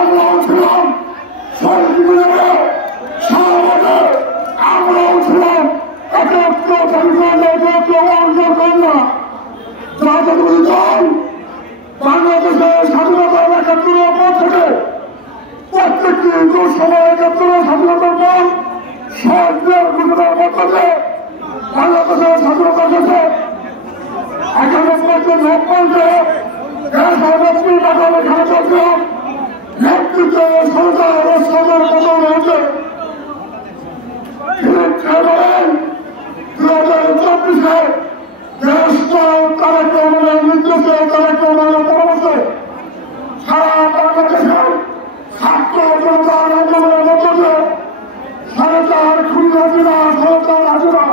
আমরাও ছিলাম, সরকারে আমরাও ছিলাম, একাত্র কন্যা জাতীয় দল বাংলাদেশের স্বাধীনতার ৭১ পর থেকে প্রত্যেকটি সময় ৭১ স্বাধীনতার পর সরকার ঘোষণার মধ্যে বাংলাদেশের স্বাধীনতা দেশে ৯১ নেতৃত্বে সরকার অবস্থানের বদল হয়েছে। ২০২৪ দেশটাও তারেক রহমানের নির্দেশে তারেক রহমানের পরামর্শে সারা বাংলাদেশের ছাত্র জনতার আন্দোলনের মধ্যে সরকার খুনি হাজিরা সরকার হাজিরা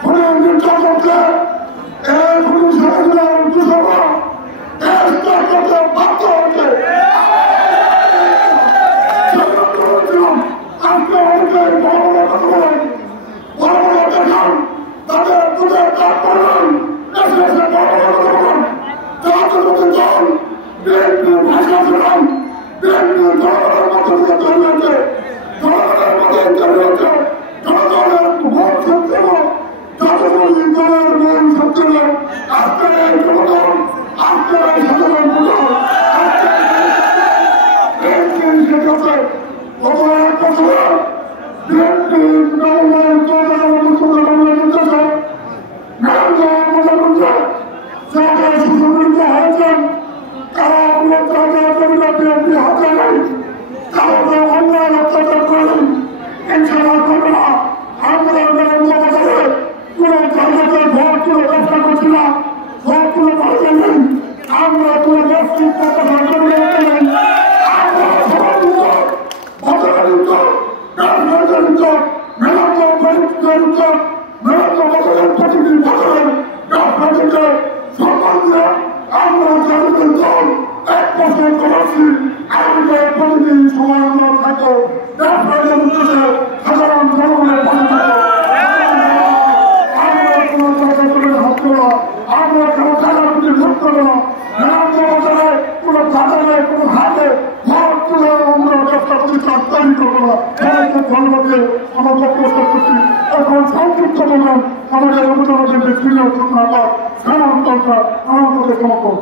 খুনের নির্যাতনকে এই খুনি হাজিরার কৃষকরা দেশটা করতে বাধ্য হয়েছে। আজকে অনেকে বড় বড় কথা বলেন, বড় বড় দেখান, তাদের দুধের কাজ করেন, দেশে এসে বড় বড় কথা বলেন। জাতীয়তাবাদী দল বিএনপি ভাষা ছিলাম, বিএনপি জনগণের মধ্যে থেকে তৈরি হচ্ছে, জনগণের মধ্যে তৈরি হচ্ছে, জনগণের ভোট শক্তি এবং জাতীয়তাবাদী দলের মূল শক্তি হল আজকের এই জনগণ, আজকের এই সাধারণ ভোটার, বিএনপি সেক্ষেত্রে গত ১ বছরে বিএনপি নবমের নির্দেশে নারায়ণগঞ্জ প্রধানমন্ত্রী যাদের সুসংগঠিত হয়েছেন তারা বিএনপি হাতে নেই, কারণে অন্যায় অত্যাচার করেন। ইনশাআল্লাহ করবে না। আমরা বাজারে কোন জায়গাতে ভোট তুলে ব্যবসা করছি না, ভোট তুলে পাল্টে নেই, আমরা কোন ব্যক্তিত্ব কথা করতে নেই। আমরা সমাজযুক্ত, ভোটারযুক্ত, রাজনৈতিক মেলান্ত প্রযুক্তিযুক্ত, মেলান্ত বছরের প্রতিটি বছরের রাজনীতিকে সম্মান দিয়ে আমরা জাতীয় দল ১ বছর করেছি। আমাদের প্রতিদিন সময় আমরা থাকবো রাজনৈতিক উদ্দেশ্যে সাধারণ জনগণের পাশে থাকবো। আমরা কোনো জায়গা করে হাত করবো, আমরা কোনো জায়গার প্রতি ভোট করবো না। মেলান্ত বাজারে কোনো বাজারে কোনো হাতে ভোট তুলে আমরা ব্যবসা প্রতিষ্ঠান তৈরি করবো না। সবাইকে ধন্যবাদ দিয়ে আমার বক্তব্য শেষ করছি। এখন সংক্ষিপ্ত বললাম আমাদের অভিযোগের যে প্রিয় ঘটনা সাধারণ তন্ত্র আমার মধ্যে সমর্থন।